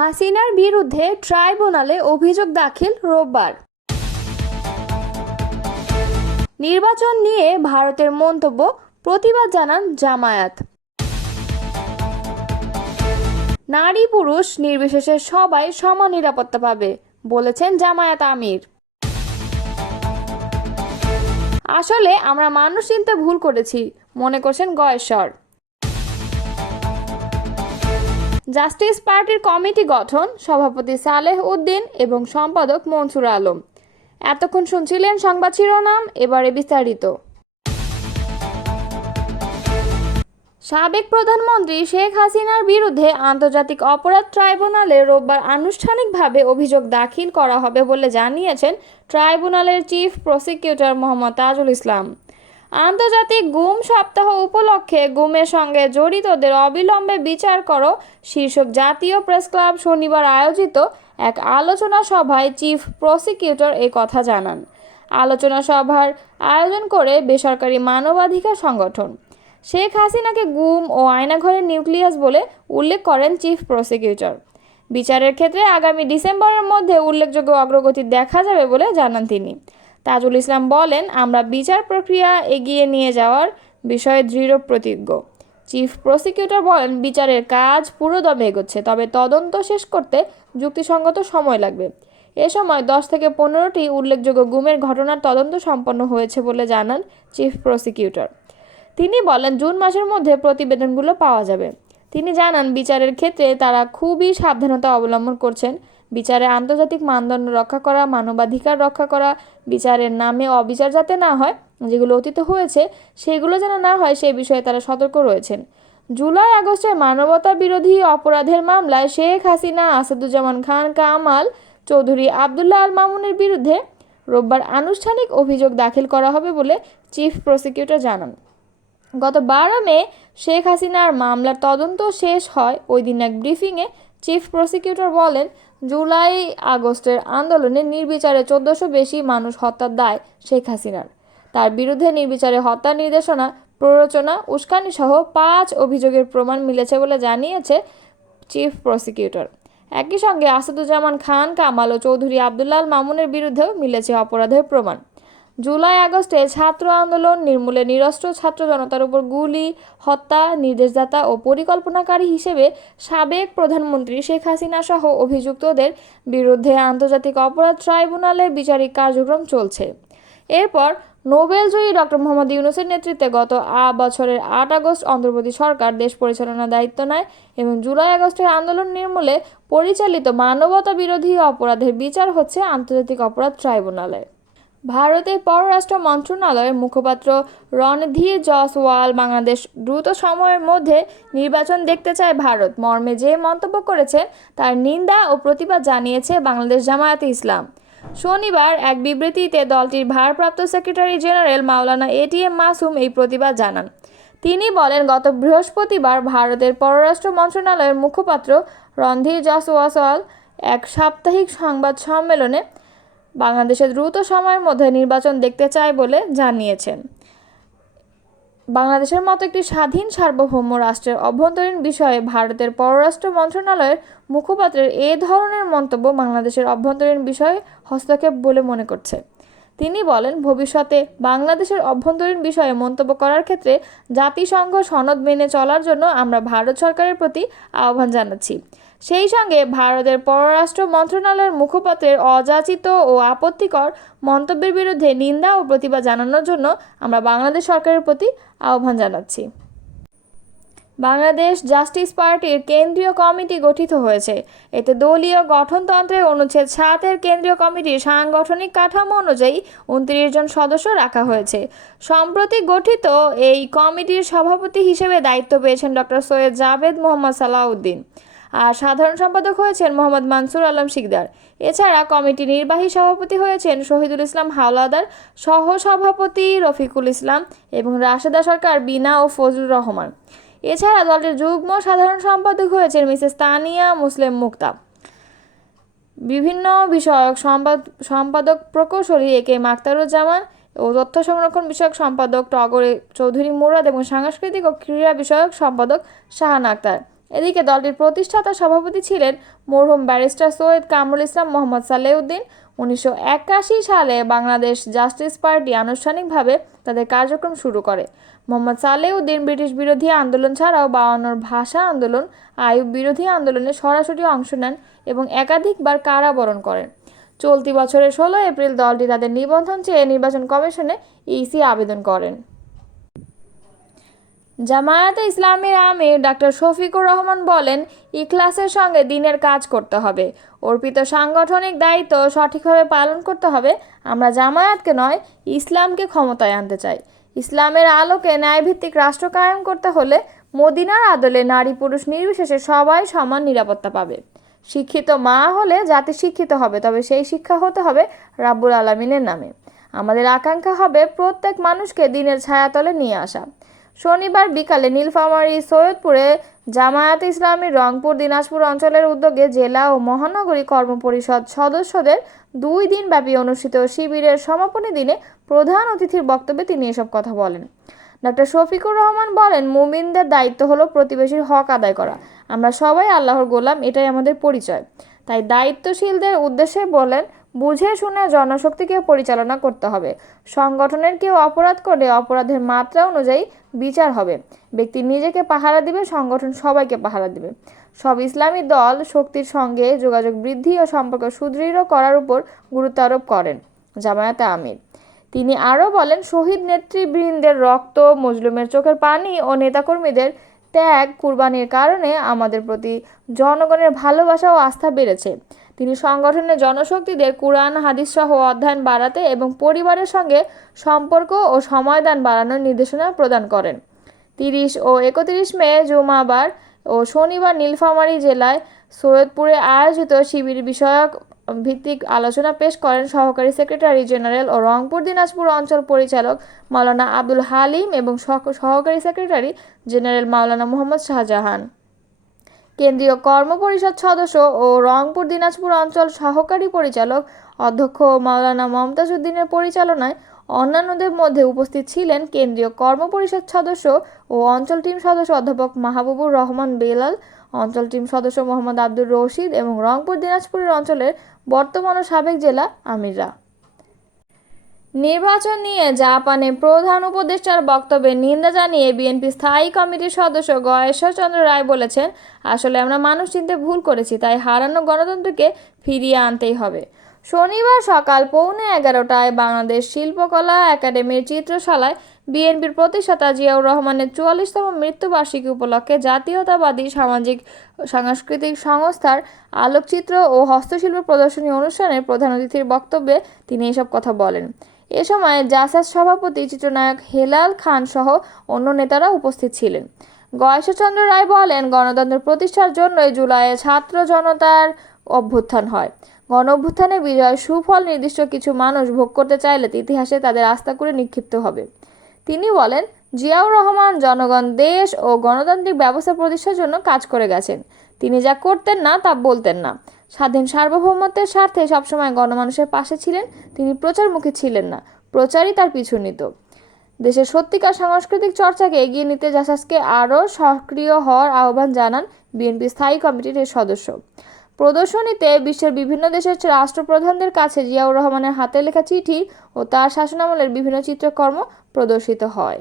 হাসিনার বিরুদ্ধে ট্রাইব্যুনালে অভিযোগ দাখিল রোববার। নির্বাচন নিয়ে ভারতের মন্তব্য, প্রতিবাদ জানান জামায়াত। নারী পুরুষ নির্বিশেষে সবাই সমান নিরাপত্তা পাবে, বলেছেন জামায়াত আমির। আসলে আমরা মানুষ চিনতে ভুল করেছি, মনে করছেন গয়েশ্বর। জাস্টিস পার্টির কমিটি গঠন, সভাপতি সালেহ উদ্দিন এবং সম্পাদক মনসুর আলম। এতক্ষণ শুনছিলেন সংবাদ শিরোনাম, এবারে বিস্তারিত। সাবেক প্রধানমন্ত্রী শেখ হাসিনার বিরুদ্ধে আন্তর্জাতিক অপরাধ ট্রাইব্যুনালে রোববার আনুষ্ঠানিকভাবে অভিযোগ দাখিল করা হবে বলে জানিয়েছেন ট্রাইব্যুনালের চিফ প্রসিকিউটর মোহাম্মদ তাজুল ইসলাম। আন্তর্জাতিক গুম সপ্তাহ উপলক্ষে গুমের সঙ্গে জড়িতদের অবিলম্বে বিচার করো শীর্ষক জাতীয় প্রেস ক্লাব শনিবার আয়োজিত এক আলোচনা সভায় চিফ প্রসিকিউটর এই কথা জানান। আলোচনা সভার আয়োজন করে বেসরকারি মানবাধিকার সংগঠন। শেখ হাসিনাকে গুম ও আয়নাঘরের নিউক্লিয়াস বলে উল্লেখ করেন চিফ প্রসিকিউটর। বিচারের ক্ষেত্রে আগামী ডিসেম্বরের মধ্যে উল্লেখযোগ্য অগ্রগতি দেখা যাবে বলে জানান তিনি। তাজুল ইসলাম বলেন, আমরা বিচার প্রক্রিয়া এগিয়ে নিয়ে যাওয়ার বিষয়ে দৃঢ় প্রতিজ্ঞ। চিফ প্রসিকিউটর বলেন, বিচারের কাজ পুরোদমে এগোচ্ছে, তবে তদন্ত শেষ করতে যুক্তিসঙ্গত সময় লাগবে। এ সময় 10 থেকে 15টি উল্লেখযোগ্য গুমের ঘটনার তদন্ত সম্পন্ন হয়েছে বলে জানান চিফ প্রসিকিউটর। তিনি বলেন, জুন মাসের মধ্যে প্রতিবেদনগুলো পাওয়া যাবে। তিনি জানান, বিচারের ক্ষেত্রে তারা খুবই সাবধানতা অবলম্বন করছেন। বিচারে আন্তর্জাতিক মানদণ্ড রক্ষা করা, মানবাধিকার রক্ষা করা, বিচারের নামে অবিচার যাতে না হয়, যেগুলো অতীতে হয়েছে সেগুলো যেন না হয় সে বিষয়ে তারা সতর্ক রয়েছেন। জুলাই আগস্টে মানবতা বিরোধী অপরাধের মামলায় শেখ হাসিনা, আসাদুজ্জামান খান কামাল, চৌধুরী আবদুল্লাহ আল মামুনের বিরুদ্ধে রোববার আনুষ্ঠানিক অভিযোগ দাখিল করা হবে বলে চিফ প্রসিকিউটর জানান। গত 12 মে শেখ হাসিনার মামলার তদন্ত শেষ হয়। ওই দিন এক ব্রিফিংয়ে চিফ প্রসিকিউটর বলেন, জুলাই আগস্টের আন্দোলনে নির্বিচারে 1400 বেশি মানুষ হত্যার দায় শেখ হাসিনার। তার বিরুদ্ধে নির্বিচারে হত্যার নির্দেশনা, প্ররোচনা, উস্কানি সহ 5 অভিযোগের প্রমাণ মিলেছে বলে জানিয়েছে চিফ প্রসিকিউটর। একই সঙ্গে আসাদুজ্জামান খান কামাল ও চৌধুরী আবদুল্লাহ আল মামুনের বিরুদ্ধেও মিলেছে অপরাধের প্রমাণ। জুলাই আগস্টে ছাত্র আন্দোলন নির্মূলে নিরস্ত্র ছাত্র জনতার উপর গুলি, হত্যা, নির্দেশদাতা ও পরিকল্পনাকারী হিসেবে সাবেক প্রধানমন্ত্রী শেখ হাসিনা সহ অভিযুক্তদের বিরুদ্ধে আন্তর্জাতিক অপরাধ ট্রাইব্যুনালে বিচারিক কার্যক্রম চলছে। এরপর নোবেলজয়ী ডক্টর মোহাম্মদ ইউনূসের নেতৃত্বে গত বছরের 8 আগস্ট অন্তর্বর্তী সরকার দেশ পরিচালনার দায়িত্ব নেয় এবং জুলাই আগস্টের আন্দোলন নির্মূলে পরিচালিত মানবতা বিরোধী অপরাধের বিচার হচ্ছে আন্তর্জাতিক অপরাধ ট্রাইব্যুনালে। ভারতের পররাষ্ট্র মন্ত্রণালয়ের মুখপাত্র রণধীর জয়সওয়াল বাংলাদেশ দ্রুত সময়ের মধ্যে নির্বাচন দেখতে চায় ভারত মর্মে যে মন্তব্য করেছেন তার নিন্দা ও প্রতিবাদ জানিয়েছে বাংলাদেশ জামায়াতে ইসলাম। শনিবার এক বিবৃতিতে দলটির ভারপ্রাপ্ত সেক্রেটারি জেনারেল মাওলানা এটিএম মাসুম এই প্রতিবাদ জানান। তিনি বলেন, গত বৃহস্পতিবার ভারতের পররাষ্ট্র মন্ত্রণালয়ের মুখপাত্র রণধীর জয়সওয়াল এক সাপ্তাহিক সংবাদ সম্মেলনে বাংলাদেশে দ্রুত সময়ের মধ্যে নির্বাচন দেখতে চায় বলে জানিয়েছেন। বাংলাদেশের মতো একটি স্বাধীন সার্বভৌম রাষ্ট্রের অভ্যন্তরীণ বিষয়ে ভারতের পররাষ্ট্র মন্ত্রণালয়ের মুখপাত্রের এ ধরনের মন্তব্য বাংলাদেশের অভ্যন্তরীণ বিষয়ে হস্তক্ষেপ বলে মনে করছে। তিনি বলেন, ভবিষ্যতে বাংলাদেশের অভ্যন্তরীণ বিষয়ে মন্তব্য করার ক্ষেত্রে জাতিসংঘ সনদ মেনে চলার জন্য আমরা ভারত সরকারের প্রতি আহ্বান জানাচ্ছি। সেই সঙ্গে ভারতের পররাষ্ট্র মন্ত্রণালয়ের মুখপাত্রের অযাচিত ও আপত্তিকর মন্তব্যের বিরুদ্ধে নিন্দা ও প্রতিবাদ জানানোর জন্য আমরা বাংলাদেশ সরকারের প্রতি আহ্বান জানাচ্ছি। বাংলাদেশ জাস্টিস পার্টির কেন্দ্রীয় কমিটি গঠিত হয়েছে। এতে দলীয় গঠনতন্ত্রের অনুচ্ছেদ 7-এর কেন্দ্রীয় কমিটির সাংগঠনিক কাঠামো অনুযায়ী 29 জন সদস্য রাখা হয়েছে। সম্প্রতি গঠিত এই কমিটির সভাপতি হিসেবে দায়িত্ব পেয়েছেন ডক্টর সৈয়দ জাভেদ মোহাম্মদ সালাউদ্দিন, আর সাধারণ সম্পাদক হয়েছেন মোহাম্মদ মানসুর আলম শিকদার। এছাড়া কমিটি নির্বাহী সভাপতি হয়েছেন শহীদুল ইসলাম হাওলাদার, সহসভাপতি রফিকুল ইসলাম এবং রাশেদা সরকার বিনা ও ফজলুর রহমান। এছাড়া দলটির যুগ্ম সাধারণ সম্পাদক হয়েছেন মিসেস তানিয়া মুসলিম মুক্তা। বিভিন্ন বিষয়ক সম্পাদক প্রকৌশলী একে আখতারুজ্জামান ও তথ্য সংরক্ষণ বিষয়ক সম্পাদক টগর চৌধুরী মুরাদ এবং সাংস্কৃতিক ও ক্রীড়া বিষয়ক সম্পাদক শাহান আক্তার। এদিকে দলটির প্রতিষ্ঠাতা সভাপতি ছিলেন মরহুম ব্যারিস্টার সৈয়দ কামরুল ইসলাম মোহাম্মদ সালেউদ্দিন। 1981 সালে বাংলাদেশ জাস্টিস পার্টি আনুষ্ঠানিকভাবে তাদের কার্যক্রম শুরু করে। মোহাম্মদ সালেউদ্দিন ব্রিটিশ বিরোধী আন্দোলন ছাড়াও 52 ভাষা আন্দোলন, আইয়ুব বিরোধী আন্দোলনে সরাসরি অংশ নেন এবং একাধিকবার কারাবরণ করেন। চলতি বছরের 16 এপ্রিল দলটি তাদের নিবন্ধন চেয়ে নির্বাচন কমিশনে ইসি আবেদন করেন। জামায়াতে ইসলামীর আমির ডাক্তার শফিকুর রহমান বলেন, ইখলাসের সঙ্গে দিনের কাজ করতে হবে, অর্পিত সাংগঠনিক দায়িত্ব সঠিকভাবে পালন করতে হবে। আমরা জামায়াতকে নয়, ইসলামকে ক্ষমতায় আনতে চাই। ইসলামের আলোকে ন্যায়ভিত্তিক রাষ্ট্র কায়েম করতে হলে মদিনার আদলে নারী পুরুষ নির্বিশেষে সবাই সমান নিরাপত্তা পাবে। শিক্ষিত মা হলে জাতি শিক্ষিত হবে, তবে সেই শিক্ষা হতে হবে রাব্বুল আলামিনের নামে। আমাদের আকাঙ্ক্ষা হবে প্রত্যেক মানুষকে দিনের ছায়াতলে নিয়ে আসা। শনিবার বিকালে নীলফামারী সৈয়দপুরে জামায়াতে ইসলামীর রংপুর দিনাজপুর অঞ্চলের উদ্যোগে জেলা ও মহানগরী কর্মপরিষদ সদস্যদের 2 দিনব্যাপী অনুষ্ঠিত শিবিরের সমাপনী দিনে প্রধান অতিথির বক্তব্যে তিনি এসব কথা বলেন। ডাক্তার শফিকুর রহমান বলেন, মুমিনদের দায়িত্ব হলো প্রতিবেশীর হক আদায় করা। আমরা সবাই আল্লাহর গোলাম, এটাই আমাদের পরিচয়। তাই দায়িত্বশীলদের উদ্দেশ্যে বলেন, বুঝে শুনে জনশক্তিকে পরিচালনা করতে হবে। সংগঠনের কেউ অপরাধ করলে অপরাধের মাত্রা অনুযায়ী বিচার হবে। ব্যক্তি নিজেকে পাহারা দিবে, সংগঠন সবাইকে পাহারা দিবে। সব ইসলামী দল শক্তির সঙ্গে যোগাযোগ বৃদ্ধি ও সম্পর্ক সুদৃঢ় করার উপর গুরুত্ব আরোপ করেন জামায়াতে আমির। তিনি আরও বলেন, শহীদ নেতৃবৃন্দের রক্ত, মজলুমের চোখের পানি ও নেতাকর্মীদের ত্যাগ কুরবানির কারণে আমাদের প্রতি জনগণের ভালোবাসা ও আস্থা বেড়েছে। তিনি সংগঠনের জনশক্তিদের কুরআন হাদিস সহ অধ্যয়ন বাড়াতে এবং পরিবারের সঙ্গে সম্পর্ক ও সময়দান বাড়ানোর নির্দেশনা প্রদান করেন। 30 ও 31 মে জুমাবার ও শনিবার নীলফামারী জেলায় সৈয়দপুরে আয়োজিত শিবির বিষয়ক ভিত্তিক আলোচনা পেশ করেন সহকারী সেক্রেটারি জেনারেল ও রংপুর দিনাজপুর অঞ্চল পরিচালক মাওলানা আব্দুল হালিম এবং সহকারী সেক্রেটারি জেনারেল মাওলানা মোহাম্মদ শাহজাহান। কেন্দ্রীয় কর্মপরিষদ সদস্য ও রংপুর দিনাজপুর অঞ্চল সহকারী পরিচালক অধ্যক্ষ মাওলানা মমতাজ উদ্দিনের পরিচালনায় অন্যান্যদের মধ্যে উপস্থিত ছিলেন কেন্দ্রীয় কর্মপরিষদ সদস্য ও অঞ্চল টিম সদস্য অধ্যাপক মাহবুবুর রহমান বেলাল, অঞ্চল টিম সদস্য মোহাম্মদ আব্দুর রশিদ এবং রংপুর দিনাজপুরের অঞ্চলের বর্তমান ও সাবেক জেলা আমিররা। নির্বাচন নিয়ে জাপানে প্রধান উপদেষ্টার বক্তব্যের নিন্দা জানিয়ে বিএনপি স্থায়ী কমিটির সদস্য গয়েশ্বর চন্দ্র রায় বলেছেন, আসলে আমরা মানুষ চিনতে ভুল করেছি, তাই হারানো গণতন্ত্রকে ফিরিয়ে আনতেই হবে। শনিবার সকাল 11:15টায় বাংলাদেশ শিল্পকলা একাডেমির চিত্রশালায় বিএনপির প্রতিষ্ঠাতা জিয়াউর রহমানের 44তম মৃত্যুবার্ষিকী উপলক্ষে জাতীয়তাবাদী সাংস্কৃতিক সংস্থার আলোকচিত্র ও হস্তশিল্প প্রদর্শনী অনুষ্ঠানের প্রধান অতিথির বক্তব্যে তিনি এসব কথা বলেন। এ সময় জাসাস সভাপতি চিত্রনায়ক হেলাল খান সহ অন্য নেতারা উপস্থিত ছিলেন। গয়েশ্বরচন্দ্র রায় বলেন, গণতন্ত্র প্রতিষ্ঠার জন্যই জুলাইয়ে ছাত্র জনতার অভ্যুত্থান হয়। গণ অভ্যুত্থানে বিজয়ের সুফল নির্দিষ্ট কিছু মানুষ ভোগ করতে চাইলে ইতিহাসে তাদের আস্থা করে নিক্ষিপ্ত হবে। তিনি বলেন, জিয়াউর রহমান জনগণ, দেশ ও গণতান্ত্রিক ব্যবস্থা প্রতিষ্ঠার জন্য কাজ করে গেছেন। তিনি যা করতেন না তা বলতেন না। স্বাধীন সার্বভৌমত্বের স্বার্থে সবসময় গণমানুষের পাশে ছিলেন। তিনি প্রচারমুখী ছিলেন না, প্রচারই তার পিছু নিত। দেশের সত্যিকার সাংস্কৃতিক চর্চাকে এগিয়ে নিতে জাসাসকে আরও সক্রিয় হওয়ার আহ্বান জানান বিএনপি স্থায়ী কমিটির এই সদস্য। প্রদর্শনীতে বিশ্বের বিভিন্ন দেশের রাষ্ট্রপ্রধানদের কাছে জিয়াউর রহমানের হাতে লেখা চিঠি ও তার শাসনামলের বিভিন্ন চিত্রকর্ম প্রদর্শিত হয়।